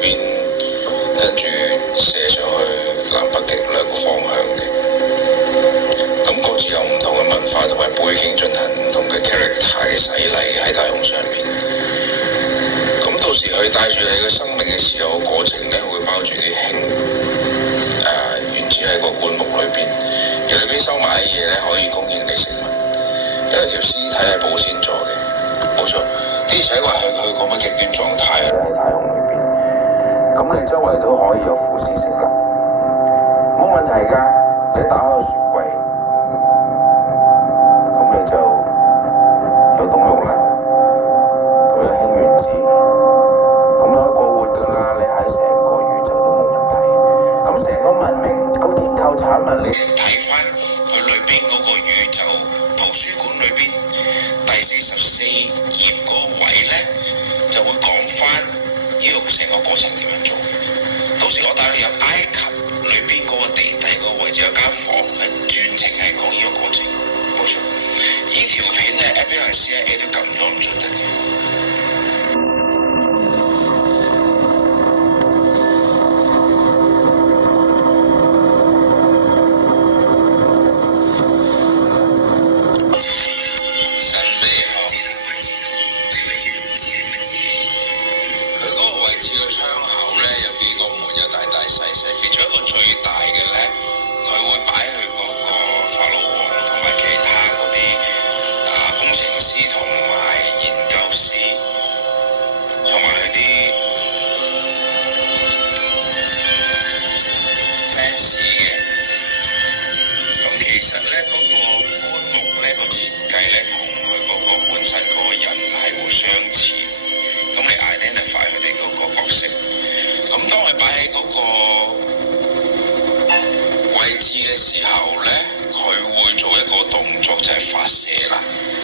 邊，跟住射上去南北極兩個方向嘅。咁各自有唔同嘅文化同埋背景進行唔同嘅 character 嘅洗禮喺太空上面。咁到時佢帶住你嘅生命嘅時候，過程咧會包住啲氫，原子喺個棺木裏邊，而裏邊收埋啲嘢咧可以供應你食物，因為條屍體係保鮮咗嘅，冇錯。啲仔話佢個乜極端狀態咧喺太空裏邊，咁你周圍都可以有副食食啦，冇問題㗎。你打開個雪櫃，咁你就有凍肉啦，咁有氫原子，咁可以過活㗎啦。你喺成個宇宙都冇問題。咁成個文明個結構產物，你睇翻佢裏邊嗰個宇宙圖書館裏邊第44頁嗰個位咧，就會講翻呢個成個過程點樣做。到時我帶你入埃及裏邊嗰個地底嗰個位置有間房，係專程係講呢個過程，冇錯。呢條片咧 FBI 都撳咗唔準得嘅。嘅時候咧，佢會做一個動作就係發射